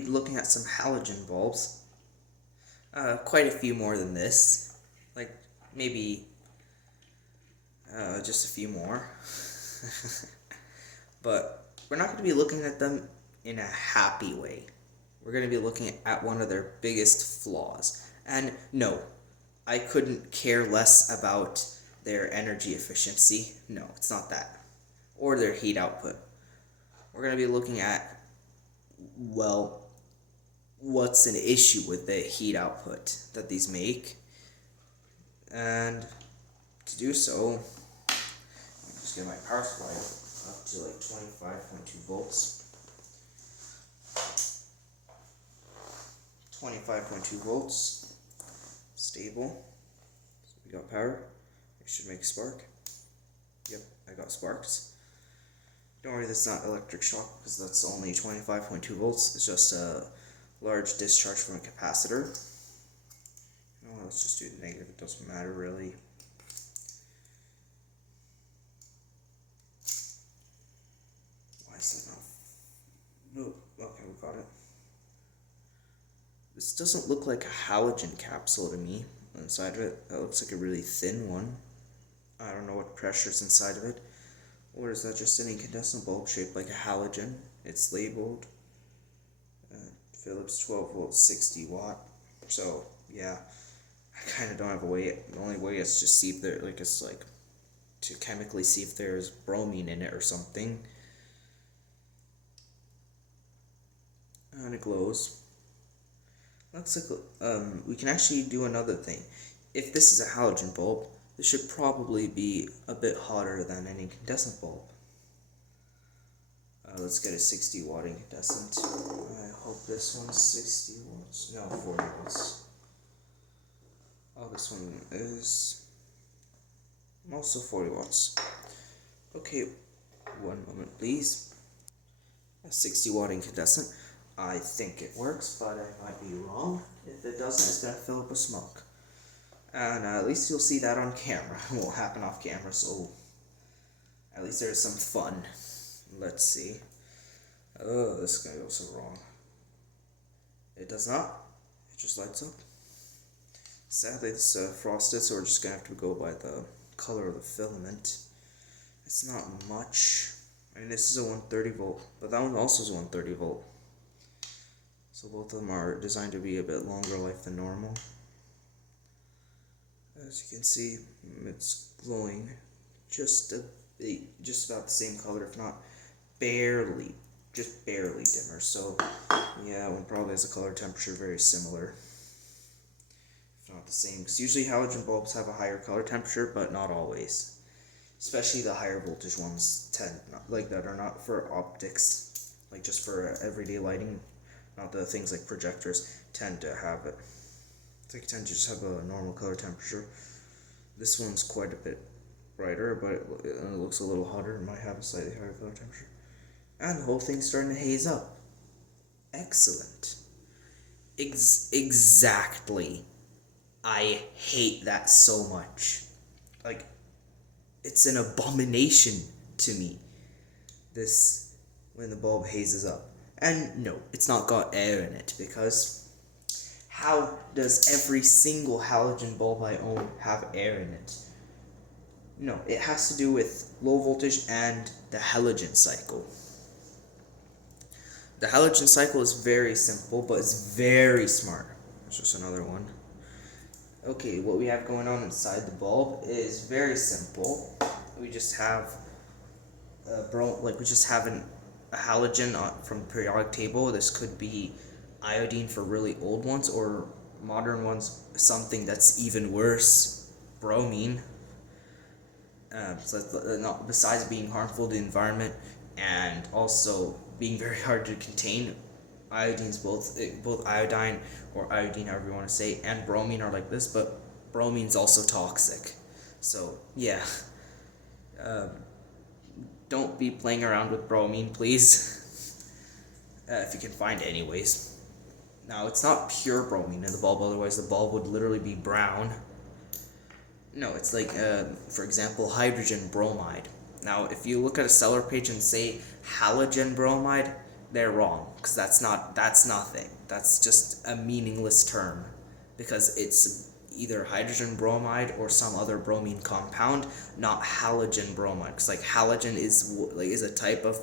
be looking at some halogen bulbs. Quite a few more than this. Like, maybe just a few more. But we're not going to be looking at them in a happy way. We're going to be looking at one of their biggest flaws. And no, I couldn't care less about their energy efficiency. No, it's not that. Or their heat output. We're going to be looking at, well, what's an issue with the heat output that these make. And to do so, I'll just get my power supply up to like 25.2 volts. 25.2 volts, stable. So we got power. We should make a spark. Yep, I got sparks. Don't worry, that's not electric shock because that's only 25.2 volts. It's just a large discharge from a capacitor. Oh, let's just do the negative. It doesn't matter really. Why is that not? No, okay, we got it. This doesn't look like a halogen capsule to me. Inside of it, that looks like a really thin one. I don't know what pressure's inside of it. Or is that just an incandescent bulb shaped like a halogen? It's labeled Philips 12 volt 60 watt. So yeah, I kind of don't have a way. The only way is to see if there, to chemically see if there's bromine in it or something. And it glows. Looks like we can actually do another thing. If this is a halogen bulb, this should probably be a bit hotter than an incandescent bulb. Let's get a 60 watt incandescent. I hope this one's 60 watts. No, 40 watts. Oh, this one is also 40 watts. Okay, one moment please. A 60 watt incandescent. I think it works, but I might be wrong. If it doesn't, it's going to fill up with smoke. And at least you'll see that on camera. It won't happen off camera, so at least there's some fun. Let's see. Oh, this guy goes so wrong. It does not. It just lights up. Sadly, it's frosted, so we're just going to have to go by the color of the filament. It's not much. I mean, this is a 130 volt, but that one also is 130 volt. So both of them are designed to be a bit longer life than normal. As you can see, it's glowing just about the same color, if not barely, just barely dimmer. So yeah, one probably has a color temperature very similar, if not the same. Because usually halogen bulbs have a higher color temperature, but not always. Especially the higher voltage ones that are not for optics, like just for everyday lighting. Not the things like projectors tend to have it. They tend to just have a normal color temperature. This one's quite a bit brighter, but it looks a little hotter. It might have a slightly higher color temperature. And the whole thing's starting to haze up. Excellent. Exactly. I hate that so much. Like, it's an abomination to me. This, when the bulb hazes up. And no, it's not got air in it, because how does every single halogen bulb I own have air in it? No, it has to do with low voltage and the halogen cycle. The halogen cycle is very simple, but it's very smart. There's just another one. Okay, what we have going on inside the bulb is very simple. We just have a halogen from the periodic table. This could be iodine for really old ones, or modern ones, something that's even worse, bromine. Besides being harmful to the environment and also being very hard to contain, iodine's both iodine or iodine, however you want to say, and bromine are like this, but bromine's also toxic. So yeah, don't be playing around with bromine, please. If you can find it anyways. Now, it's not pure bromine in the bulb, otherwise the bulb would literally be brown. No, it's like, for example, hydrogen bromide. Now, if you look at a seller page and say halogen bromide, they're wrong, because that's nothing. That's just a meaningless term, because it's either hydrogen bromide or some other bromine compound, not halogen bromide. Because like halogen is a type of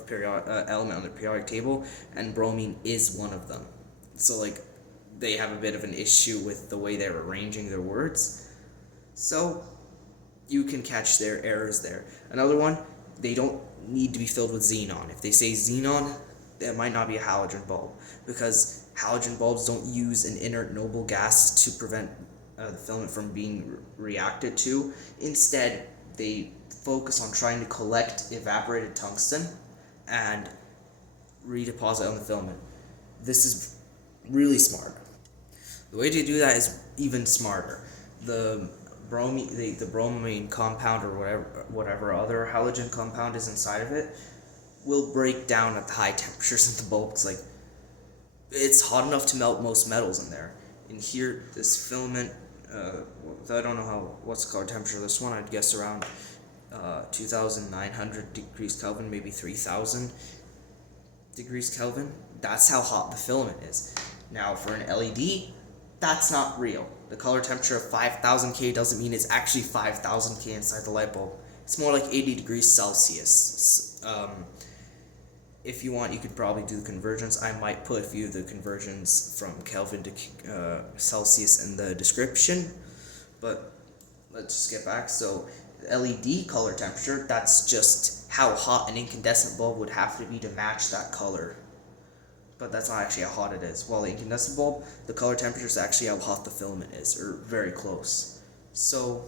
element on the periodic table, and bromine is one of them. So like they have a bit of an issue with the way they're arranging their words. So you can catch their errors there. Another one, they don't need to be filled with xenon. If they say xenon, that might not be a halogen bulb, because halogen bulbs don't use an inert noble gas to prevent the filament from being reacted to. Instead, they focus on trying to collect evaporated tungsten and redeposit on the filament. This is really smart. The way to do that is even smarter. The bromine compound, or whatever other halogen compound is inside of it, will break down at the high temperatures of the bulb. Because like it's hot enough to melt most metals in there. And here, this filament, I don't know what's the color temperature of this one. I'd guess around 2,900 degrees Kelvin, maybe 3,000 degrees Kelvin. That's how hot the filament is. Now, for an LED, that's not real. The color temperature of 5,000 K doesn't mean it's actually 5,000 K inside the light bulb. It's more like 80 degrees Celsius. If you want, you could probably do the conversions. I might put a few of the conversions from Kelvin to Celsius in the description. But let's just get back. So LED color temperature, that's just how hot an incandescent bulb would have to be to match that color. But that's not actually how hot it is. While the incandescent bulb, the color temperature is actually how hot the filament is, or very close. So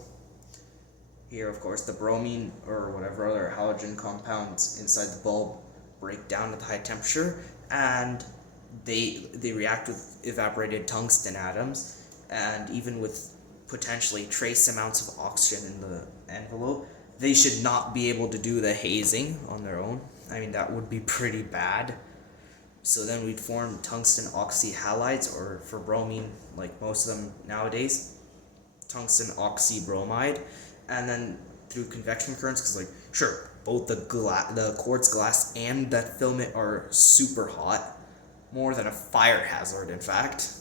here, of course, the bromine or whatever other halogen compounds inside the bulb break down at the high temperature, and they react with evaporated tungsten atoms, and even with potentially trace amounts of oxygen in the envelope. They should not be able to do the hazing on their own. I mean, that would be pretty bad. So then we'd form tungsten oxyhalides, or for bromine, like most of them nowadays, tungsten oxybromide. And then through convection currents, because like, sure, both the quartz glass and that filament are super hot, more than a fire hazard, in fact.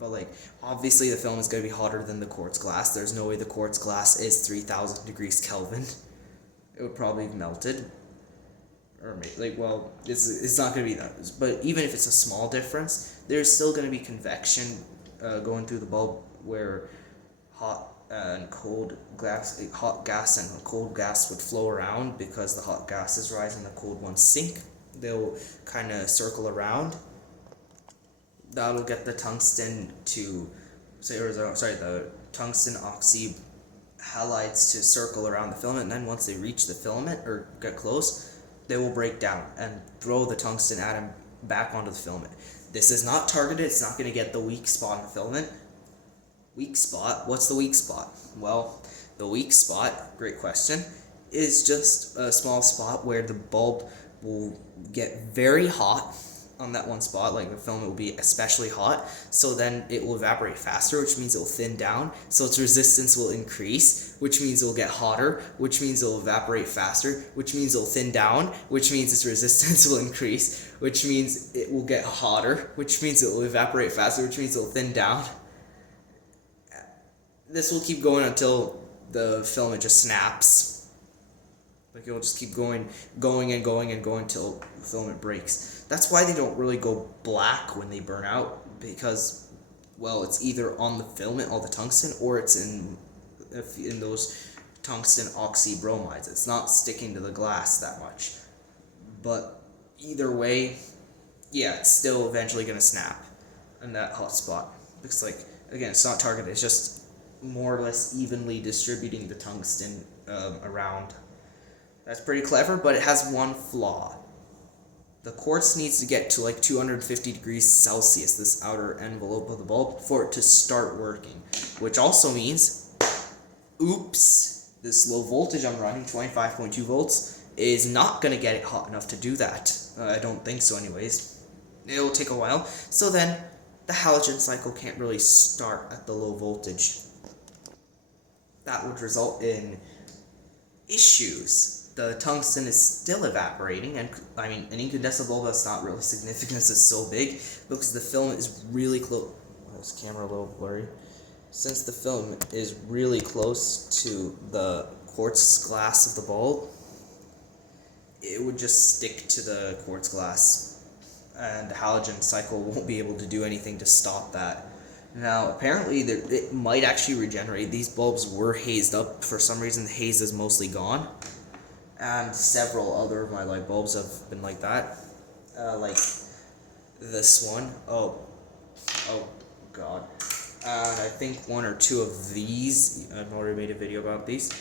But like, obviously the film is going to be hotter than the quartz glass. There's no way the quartz glass is 3,000 degrees Kelvin. It would probably have melted. Or maybe, like, well, it's not going to be that. But even if it's a small difference, there's still going to be convection going through the bulb, where hot gas and cold gas would flow around, because the hot gases rise and the cold ones sink. They'll kind of circle around. That'll get the tungsten the tungsten oxy halides to circle around the filament, and then once they reach the filament or get close, they will break down and throw the tungsten atom back onto the filament. This is not targeted. It's not going to get the weak spot in the filament. Weak spot? What's the weak spot? Well, the weak spot, great question, is just a small spot where the bulb will get very hot on that one spot. Like, the filament will be especially hot, so then it will evaporate faster, which means it will thin down, so its resistance will increase, which means it will get hotter, which means it will evaporate faster, which means it will thin down, which means its resistance will increase, which means it will get hotter, which means it will evaporate faster, which means it will thin down. This will keep going until the filament just snaps. Like, it will just keep going until the filament breaks. That's why they don't really go black when they burn out, because, well, it's either on the filament, all the tungsten, or it's in those tungsten oxybromides. It's not sticking to the glass that much. But either way, yeah, it's still eventually going to snap in that hot spot. Because, like, again, it's not targeted. It's just more or less evenly distributing the tungsten around. That's pretty clever, but it has one flaw. The quartz needs to get to like 250 degrees Celsius, this outer envelope of the bulb, for it to start working. Which also means, oops, this low voltage I'm running, 25.2 volts, is not going to get it hot enough to do that. I don't think so anyways. It'll take a while. So then, the halogen cycle can't really start at the low voltage. That would result in issues. the tungsten is still evaporating, and I mean, an incandescent bulb that's not really significant as it's so big, because the film is really close. This camera a little blurry. Since the film is really close to the quartz glass of the bulb, it would just stick to the quartz glass, and the halogen cycle won't be able to do anything to stop that. Now, apparently, it might actually regenerate. These bulbs were hazed up. For some reason, the haze is mostly gone. And several other of my light bulbs have been like that. Like this one. Oh god. And I think one or two of these, I've already made a video about these.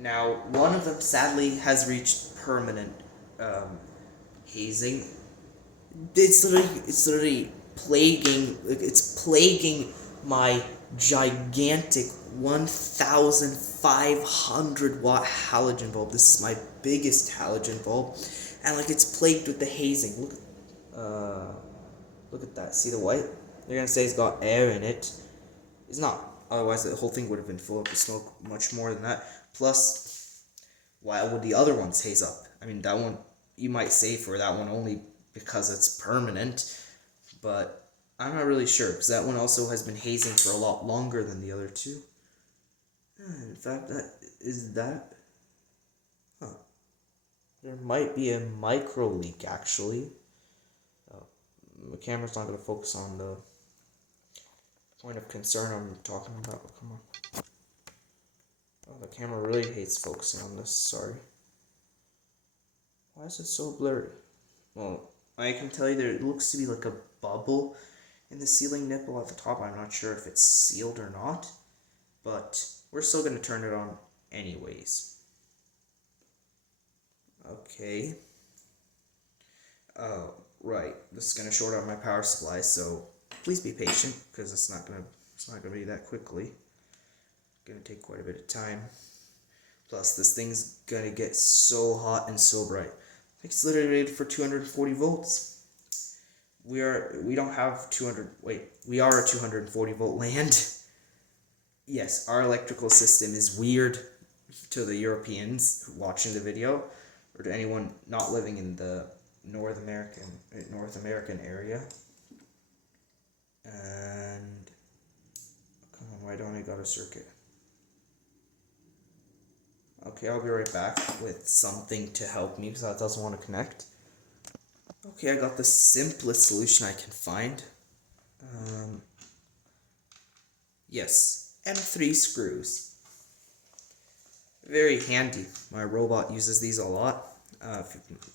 Now, one of them sadly has reached permanent hazing. It's literally plaguing my gigantic 1,500 watt halogen bulb. This is my biggest halogen bulb, and like it's plagued with the hazing. Look at that. See the white? They're gonna say it's got air in it. It's not. Otherwise, the whole thing would have been full up with smoke much more than that. Plus, why would the other ones haze up? I mean, that one, you might say for that one only because it's permanent, but I'm not really sure, because that one also has been hazing for a lot longer than the other two. In fact, there might be a micro leak, actually. The camera's not going to focus on the point of concern I'm talking about. Come on. Oh, the camera really hates focusing on this, sorry. Why is it so blurry? Well, I can tell you there it looks to be like a bubble in the ceiling nipple at the top. I'm not sure if it's sealed or not, but we're still going to turn it on anyways. Okay. Right. This is going to short out my power supply, so please be patient, because it's not going to be that quickly. It's going to take quite a bit of time. Plus, this thing's going to get so hot and so bright. It's literally rated for 240 volts. We are a 240 volt land. Yes, our electrical system is weird to the Europeans watching the video, or to anyone not living in the North American area. And come on, why don't I got a circuit? Okay, I'll be right back with something to help me, because that doesn't want to connect. Okay, I got the simplest solution I can find. Yes, M3 screws. Very handy. My robot uses these a lot.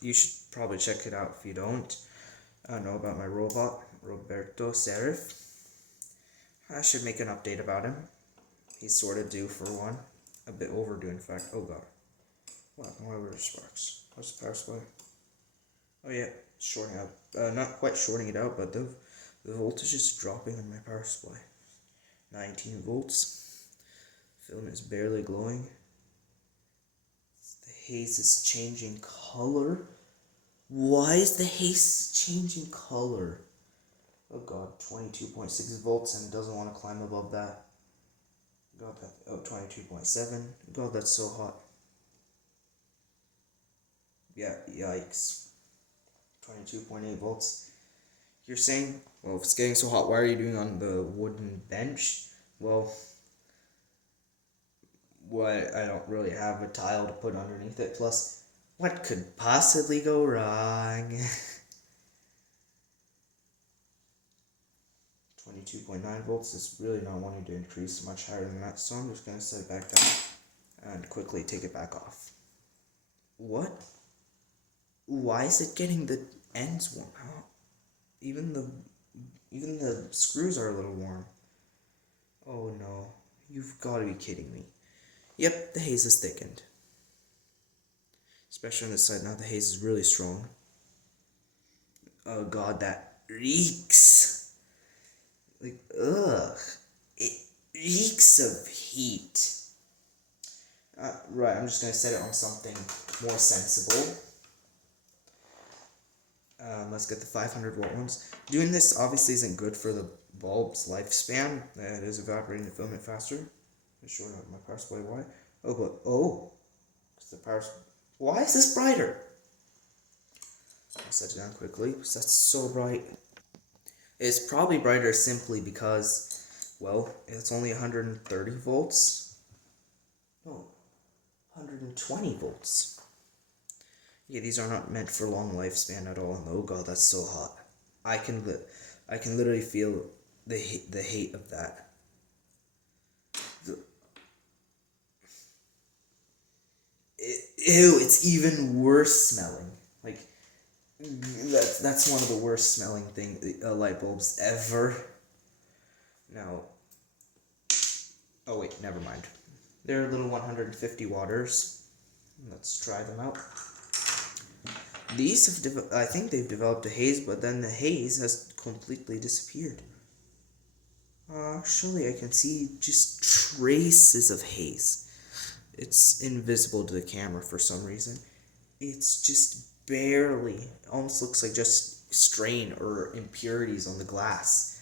You should probably check it out if you don't know about my robot, Roberto Serif. I should make an update about him. He's sort of due for one. A bit overdue, in fact. Oh god. Why were there sparks? What's the power supply? Oh yeah, shorting out. Not quite shorting it out, but the voltage is dropping on my power supply. 19 volts. Film is barely glowing. The haze is changing color. Why is the haze changing color? Oh god, 22.6 volts and doesn't want to climb above that. God, that, 22.7. God, that's so hot. Yeah, yikes. 22.8 volts. You're saying, well, if it's getting so hot, why are you doing on the wooden bench? Well, I don't really have a tile to put underneath it. Plus, what could possibly go wrong? 22.9 volts is really not wanting to increase much higher than that, so I'm just going to set it back down and quickly take it back off. What? Why is it getting the ends warm? How? Even the screws are a little warm. Oh no, you've got to be kidding me. Yep, the haze is thickened. Especially on this side now, the haze is really strong. Oh god, that reeks. Like, ugh. It reeks of heat. Right, I'm just going to set it on something more sensible. Let's get the 500 watt ones. Doing this obviously isn't good for the bulb's lifespan. It is evaporating the filament faster. I'm showing up my power supply. Why? Oh, but, it's the power. Why is this brighter? I'll set it down quickly because that's so bright. It's probably brighter simply because, well, it's only 130 volts. No, 120 volts. Yeah, these are not meant for long lifespan at all. Oh god, that's so hot. I can literally feel the hate of that. Ew, it's even worse smelling. Like, that's one of the worst smelling light bulbs ever. Now, oh wait, never mind. They're little 150 watters. Let's try them out. These have I think they've developed a haze, but then the haze has completely disappeared. Actually, I can see just traces of haze. It's invisible to the camera for some reason. It's just barely, almost looks like just strain or impurities on the glass.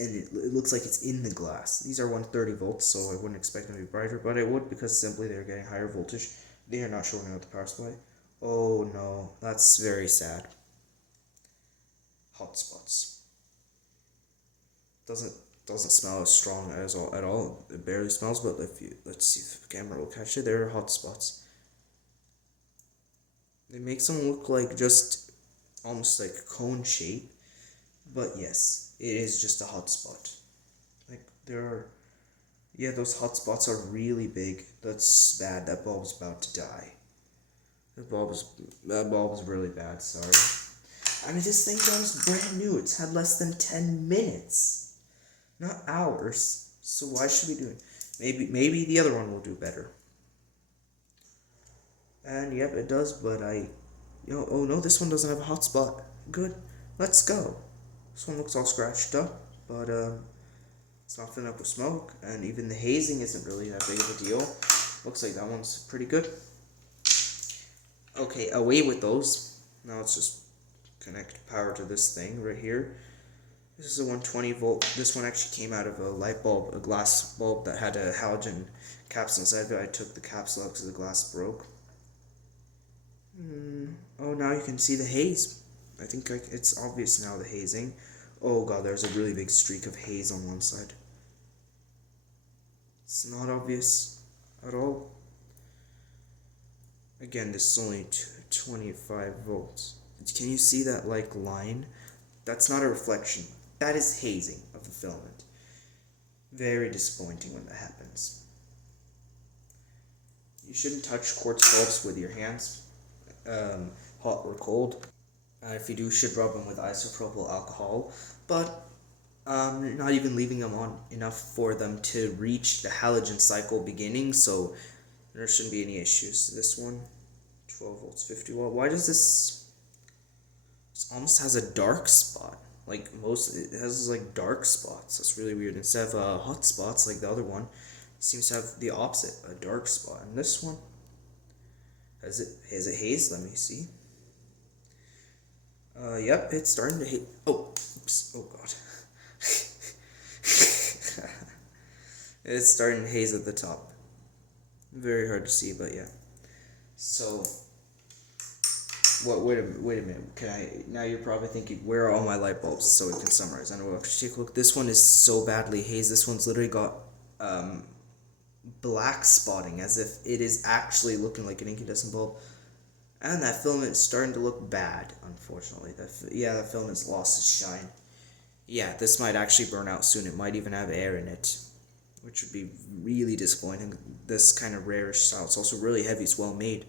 And it looks like it's in the glass. These are 130 volts, so I wouldn't expect them to be brighter, but I would because simply they're getting higher voltage. They are not showing out the power supply. Oh no, that's very sad. Hot spots. Doesn't smell as strong as at all. It barely smells, but let's see if the camera will catch it. There are hot spots. It makes them look like just almost like a cone shape, but yes, it is just a hot spot. Like yeah, those hot spots are really big. That's bad. That bulb's about to die. That bulb's really bad. Sorry. I mean, this thing was brand new. It's had less than 10 minutes, not hours. So why should we do it? Maybe the other one will do better. And yep, it does. But oh no, this one doesn't have a hot spot. Good. Let's go. This one looks all scratched up, but it's not filling up with smoke, and even the hazing isn't really that big of a deal. Looks like that one's pretty good. Okay, away with those. Now let's just connect power to this thing right here. This is a 120 volt. This one actually came out of a light bulb, a glass bulb that had a halogen capsule inside of it. I took the capsule out because the glass broke. Oh, now you can see the haze. I think it's obvious now, the hazing. Oh god, there's a really big streak of haze on one side. It's not obvious at all. Again, this is only 25 volts. Can you see that like line? That's not a reflection. That is hazing of the filament. Very disappointing when that happens. You shouldn't touch quartz bulbs with your hands, hot or cold. If you do, you should rub them with isopropyl alcohol, but not even leaving them on enough for them to reach the halogen cycle beginning, so there shouldn't be any issues. This one, 12 volts, 50 watt. Why does this almost has a dark spot? Like it has like dark spots. That's really weird. Instead of hot spots like the other one, it seems to have the opposite, a dark spot. And this one, has it haze? Let me see. Yep, it's starting to haze. Oh, oops. Oh god. It's starting to haze at the top. Very hard to see, but yeah. So, wait a minute. Now you're probably thinking, where are all my light bulbs? So we can summarize. I know we'll have to take a look. This one is so badly hazed. This one's literally got black spotting, as if it is actually looking like an incandescent bulb. And that filament's starting to look bad, unfortunately. That filament's lost its shine. Yeah, this might actually burn out soon. It might even have air in it, which would be really disappointing. This kind of rarish style. It's also really heavy. It's well made.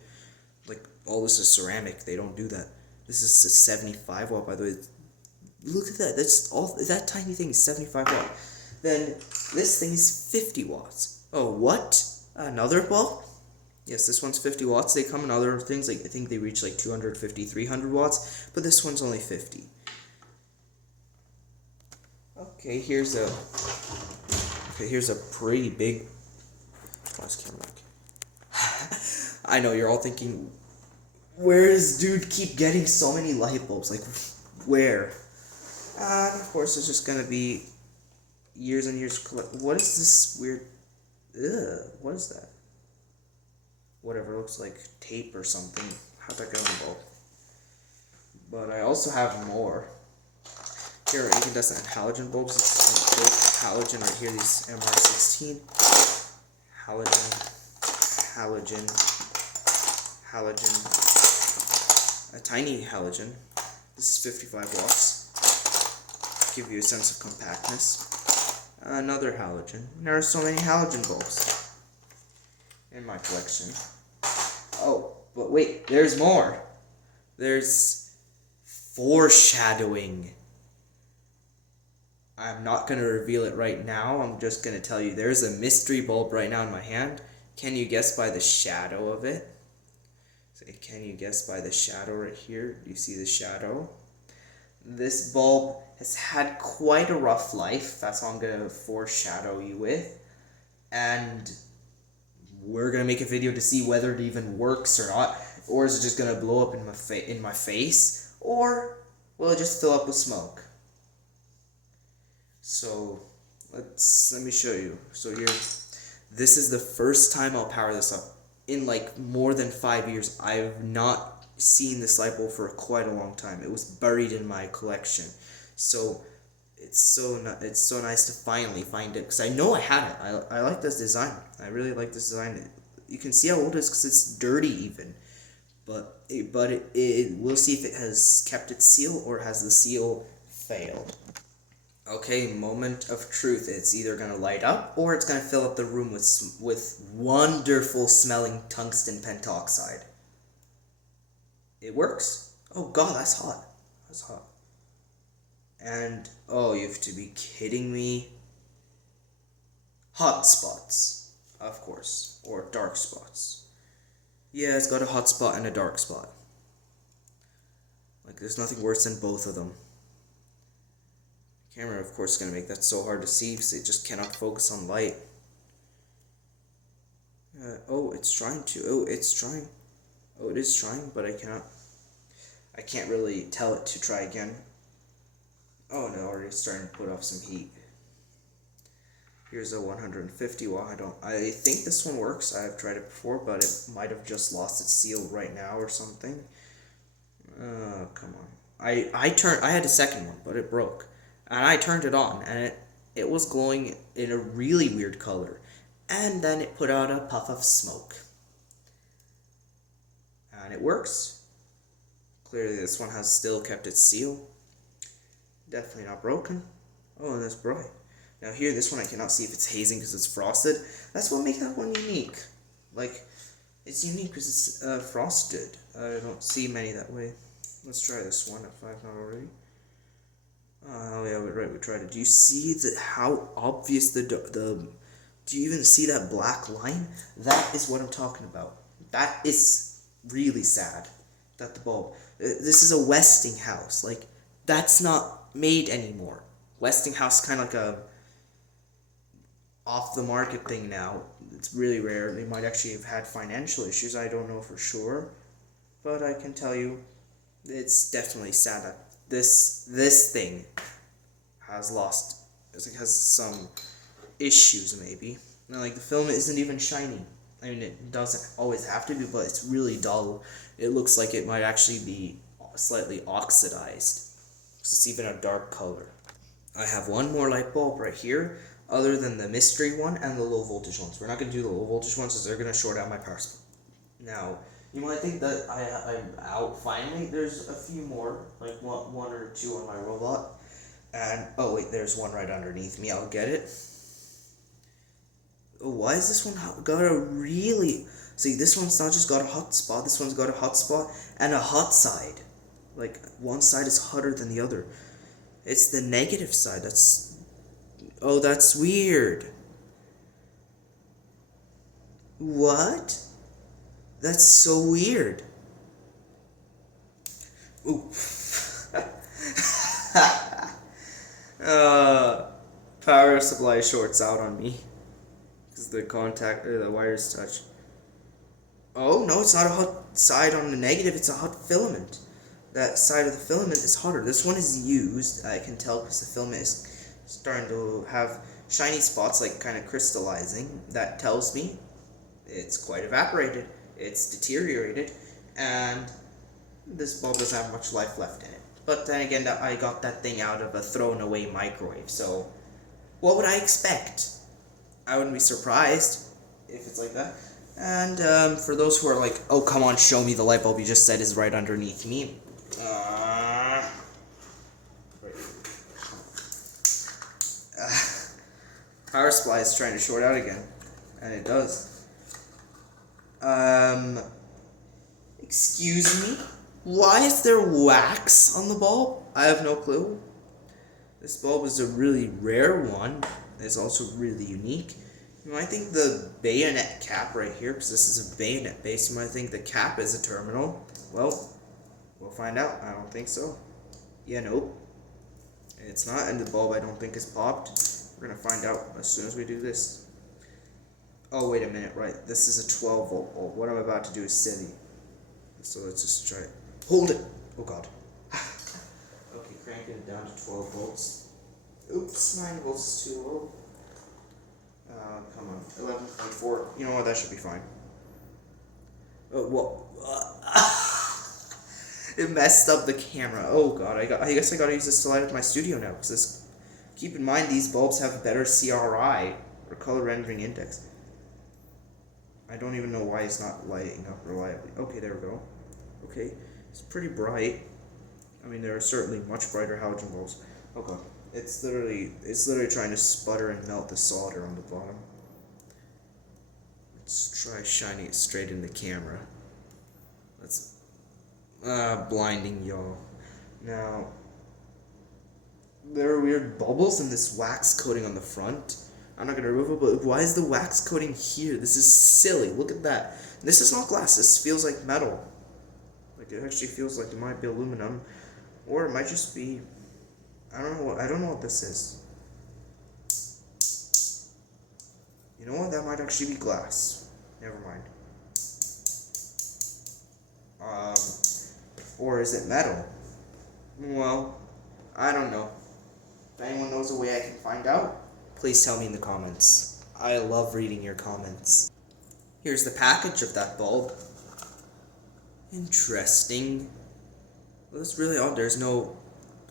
Like, all this is ceramic. They don't do that. This is a 75 watt, by the way. Look at that. That tiny thing is 75 watt. Then this thing is 50 watts. Oh, what? Another bulb? Yes, this one's 50 watts. They come in other things, like I think they reach like 250, 300 watts, but this one's only 50. Okay, here's a pretty big. I know you're all thinking, where does dude keep getting so many light bulbs? Like, where? Of course, it's just gonna be years and years. What is this weird? What is that? whatever looks like tape or something. How'd that get on the bulb? But I also have more. Here are incandescent halogen bulbs. It's halogen right here, these MR16. Halogen, a tiny halogen. This is 55 watts. Give you a sense of compactness. Another halogen. There are so many halogen bulbs in my collection. Oh, but wait, there's more. There's foreshadowing. I'm not going to reveal it right now. I'm just going to tell you there's a mystery bulb right now in my hand. Can you guess by the shadow of it? So can you guess by the shadow right here? Do you see the shadow? This bulb has had quite a rough life. That's all I'm going to foreshadow you with. And we're going to make a video to see whether it even works or not. Or is it just going to blow up in my face? Or will it just fill up with smoke? So let me show you. So here, this is the first time I'll power this up. In like more than 5 years, I've not seen this light bulb for quite a long time. It was buried in my collection. So it's so nice to finally find it, because I know I had it. I like this design. I really like this design. You can see how old it is because it's dirty even. But we'll see if it has kept its seal or has the seal failed. Okay, moment of truth. It's either going to light up or it's going to fill up the room with wonderful smelling tungsten pentoxide. It works. Oh god, that's hot. That's hot. And, oh, you have to be kidding me. Hot spots, of course, or dark spots. Yeah, it's got a hot spot and a dark spot. Like, there's nothing worse than both of them. Camera, of course, is going to make that so hard to see because it just cannot focus on light. Oh, it's trying to. Oh, it's trying. Oh, it is trying, but I can't really tell it to try again. Oh, no, already starting to put off some heat. Here's a 150 watt. I think this one works. I have tried it before, but it might have just lost its seal right now or something. Come on. I had a second one, but it broke. And I turned it on, and it was glowing in a really weird color. And then it put out a puff of smoke. And it works. Clearly this one has still kept its seal. Definitely not broken. Oh, and it's bright. Now here, this one I cannot see if it's hazing because it's frosted. That's what makes that one unique. Like, it's unique because it's frosted. I don't see many that way. Let's try this one if I've not already. Oh yeah, right, we tried it. Do you see how obvious do you even see that black line? That is what I'm talking about. That is really sad. That the bulb. This is a Westinghouse. Like, that's not made anymore. Westinghouse is kind of like a off the market thing now. It's really rare. They might actually have had financial issues. I don't know for sure. But I can tell you, it's definitely sad that this thing has some issues maybe. And like, the filament isn't even shiny. I mean, it doesn't always have to be, but it's really dull. It looks like it might actually be slightly oxidized, because it's even a dark color. I have one more light bulb right here, other than the mystery one and the low voltage ones. We're not going to do the low voltage ones because they're going to short out my power supply. Now, you might think that I'm out finally. There's a few more, like one or two on my robot. And, oh wait, there's one right underneath me. I'll get it. Oh, why is this one got a really... See, this one's not just got a hot spot. This one's got a hot spot and a hot side. Like, one side is hotter than the other. It's the negative side. Oh, that's weird. What? That's so weird. Ooh. Power supply shorts out on me because the wires touch. Oh no, it's not a hot side on the negative. It's a hot filament. That side of the filament is hotter. This one is used. I can tell because the filament is starting to have shiny spots, like kind of crystallizing. That tells me it's quite evaporated. it's deteriorated, and this bulb doesn't have much life left in it. But then again, I got that thing out of a thrown away microwave, so what would I expect? I wouldn't be surprised if it's like that. And for those who are like, oh come on, show me the light bulb you just said is right underneath me. Power supply is trying to short out again, and it does. Excuse me? Why is there wax on the bulb? I have no clue. This bulb is a really rare one. It's also really unique. You might think the bayonet cap right here, because this is a bayonet base, you might think the cap is a terminal. Well, we'll find out. I don't think so. Yeah, nope. It's not, and the bulb I don't think is popped. We're gonna find out as soon as we do this. Oh, wait a minute, right. This is a 12 volt bulb. What I'm about to do is silly. So let's just try it. Hold it! Oh god. Okay, cranking it down to 12 volts. Oops, 9 volts is too low. Come on, 11.4. You know what, that should be fine. Oh, well. It messed up the camera. Oh god, I guess I gotta use this to light up my studio now, because this, keep in mind these bulbs have a better CRI, or color rendering index. I don't even know why it's not lighting up reliably. Okay, there we go. Okay, it's pretty bright. I mean, there are certainly much brighter halogen bulbs. Oh god, it's literally trying to sputter and melt the solder on the bottom. Let's try shining it straight in the camera. That's blinding y'all. Now, there are weird bubbles in this wax coating on the front. I'm not gonna remove it, but why is the wax coating here? This is silly. Look at that. This is not glass. This feels like metal. Like, it actually feels like it might be aluminum, or it might just be. I don't know what this is. You know what? That might actually be glass. Never mind. Or is it metal? Well, I don't know. If anyone knows a way I can find out, please tell me in the comments. I love reading your comments. Here's the package of that bulb. Interesting. Well, that's really odd. There's no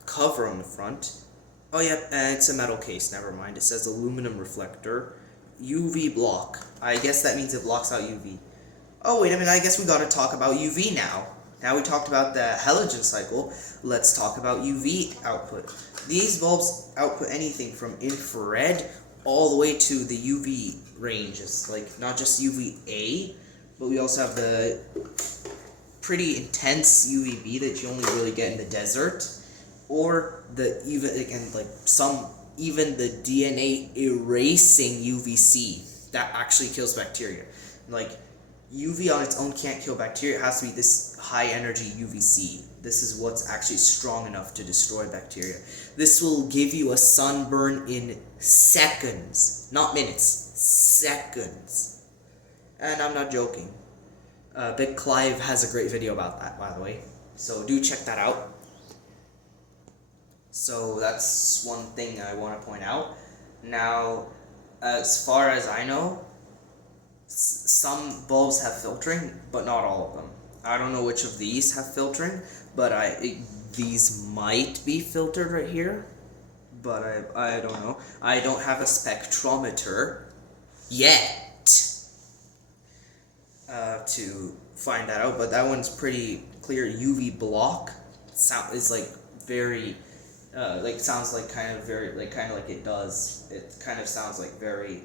cover on the front. Oh yeah, it's a metal case. Never mind. It says aluminum reflector. UV block. I guess that means it blocks out UV. Oh wait a minute, I guess we gotta talk about UV now. Now we talked about the halogen cycle, let's talk about UV output. These bulbs output anything from infrared all the way to the UV ranges, like not just UVA, but we also have the pretty intense UVB that you only really get in the desert, or the even the DNA erasing UVC that actually kills bacteria. Like, UV on its own can't kill bacteria. It has to be this high energy UVC. This is what's actually strong enough to destroy bacteria. This will give you a sunburn in seconds, not minutes, seconds. And I'm not joking. Big Clive has a great video about that, by the way. So do check that out. So that's one thing I want to point out. Now, as far as I know, some bulbs have filtering, but not all of them. I don't know which of these have filtering, but these might be filtered right here, but I don't know. I don't have a spectrometer yet to find that out, but that one's pretty clear. UV block is like very sounds like kind of like it does. It kind of sounds like very,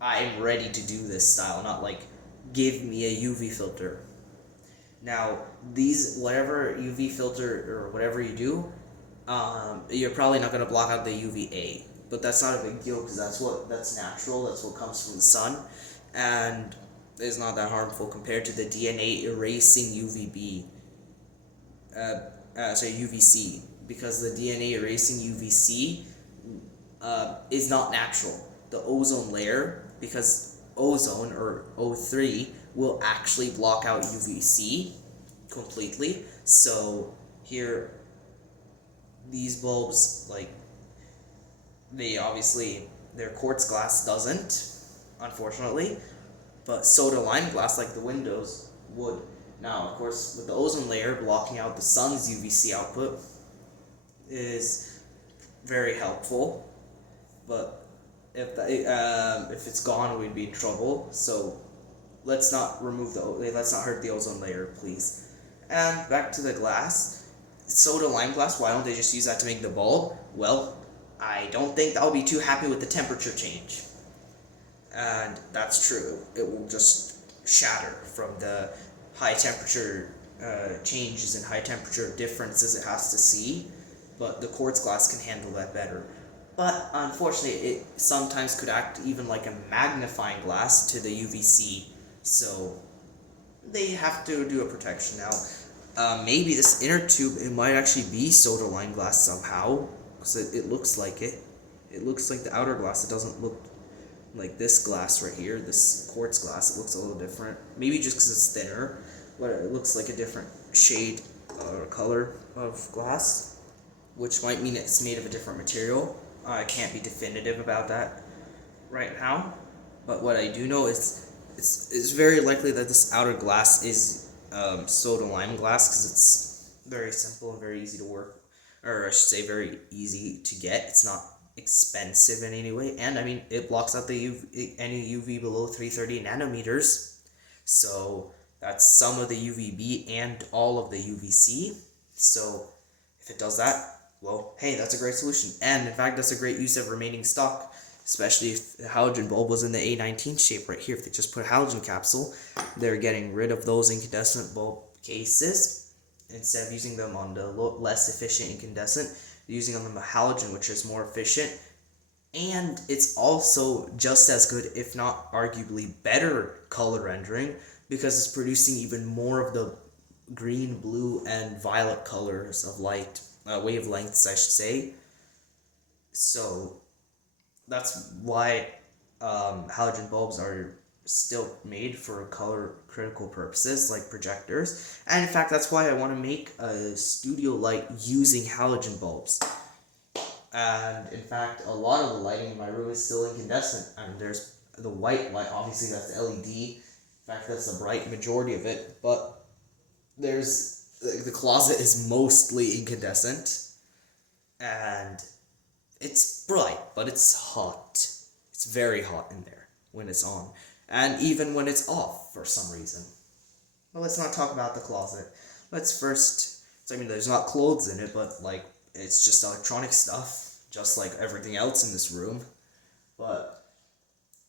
I'm ready to do this style, not like, give me a UV filter. Now, whatever UV filter or whatever you do, you're probably not going to block out the UVA, but that's not a big deal because that's natural, that's what comes from the sun, and it's not that harmful compared to the DNA erasing UVB, UVC, because the DNA erasing UVC is not natural. The ozone layer, because ozone, or O3, will actually block out UVC completely. So here, these bulbs, like, their quartz glass doesn't, unfortunately, but soda lime glass like the windows would. Now, of course, with the ozone layer blocking out the sun's UVC output is very helpful, but if it's gone, we'd be in trouble. So let's not let's not hurt the ozone layer, please. And back to the glass, soda lime glass. Why don't they just use that to make the bulb? Well, I don't think I'll be too happy with the temperature change. And that's true. It will just shatter from the high temperature changes and high temperature differences it has to see. But the quartz glass can handle that better. But unfortunately, it sometimes could act even like a magnifying glass to the UVC. So they have to do a protection now. Maybe this inner tube, it might actually be soda lime glass somehow, because it looks like it. It looks like the outer glass. It doesn't look like this glass right here, this quartz glass. It looks a little different. Maybe just because it's thinner, but it looks like a different shade or color of glass, which might mean it's made of a different material. I can't be definitive about that right now, but what I do know is it's very likely that this outer glass is soda lime glass, because it's very simple and very easy to work, or I should say very easy to get. It's not expensive in any way, and I mean it blocks out the any UV below 330 nanometers, so that's some of the UVB and all of the UVC. So if it does that, well, hey, that's a great solution, and in fact that's a great use of remaining stock, especially if the halogen bulb was in the A19 shape right here. If they just put a halogen capsule, they're getting rid of those incandescent bulb cases. Instead of using them on the less efficient incandescent, they're using on the halogen, which is more efficient, and it's also just as good, if not arguably better, color rendering, because it's producing even more of the green, blue, and violet colors of light, wavelengths, I should say. So that's why halogen bulbs are still made for color critical purposes like projectors, and in fact that's why I want to make a studio light using halogen bulbs. And in fact a lot of the lighting in my room is still incandescent. I mean, there's the white light, obviously that's LED, in fact that's the bright majority of it, but there's the closet is mostly incandescent, and it's bright, but it's hot. It's very hot in there when it's on, and even when it's off for some reason. But let's not talk about the closet. Let's first, I mean, there's not clothes in it, but like, it's just electronic stuff, just like everything else in this room. But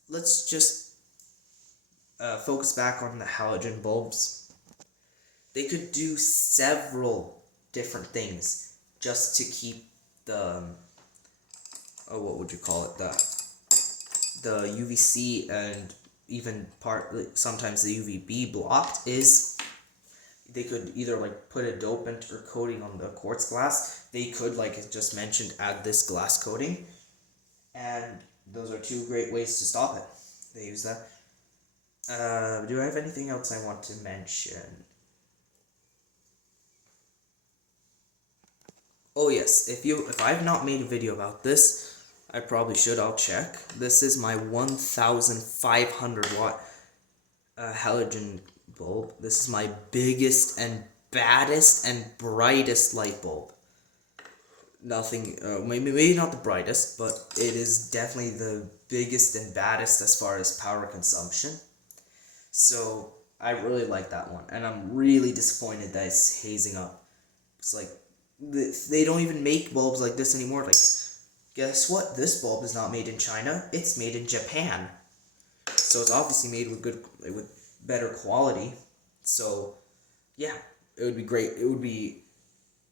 let's just focus back on the halogen bulbs. They could do several different things just to keep the what would you call it, the UVC and even sometimes the UVB blocked. Is they could either like put a dopant or coating on the quartz glass. They could, like I just mentioned, add this glass coating, and those are two great ways to stop it. They use that. Do I have anything else I want to mention? Oh yes, if I've not made a video about this, I probably should. I'll check. This is my 1500 watt halogen bulb. This is my biggest and baddest and brightest light bulb. Nothing, maybe not the brightest, but it is definitely the biggest and baddest as far as power consumption. So I really like that one, and I'm really disappointed that it's hazing up. It's like they don't even make bulbs like this anymore. Like, guess what? This bulb is not made in China. It's made in Japan. So it's obviously made with better quality. So yeah, it would be great. It would be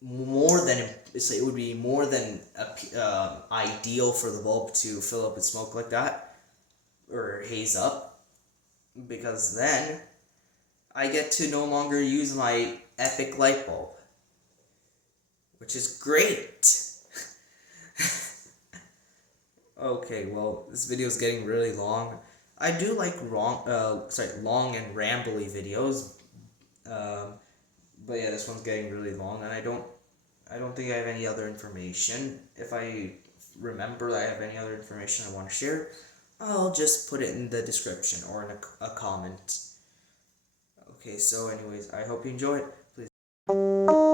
more than ideal for the bulb to fill up with smoke like that or haze up, because then I get to no longer use my epic light bulb, which is great. Okay, well, this video is getting really long. I do like long and rambly videos, but yeah, this one's getting really long, and I don't think I have any other information. If I remember I have any other information I want to share, I'll just put it in the description or in a comment. Okay, so anyways, I hope you enjoyed. Please.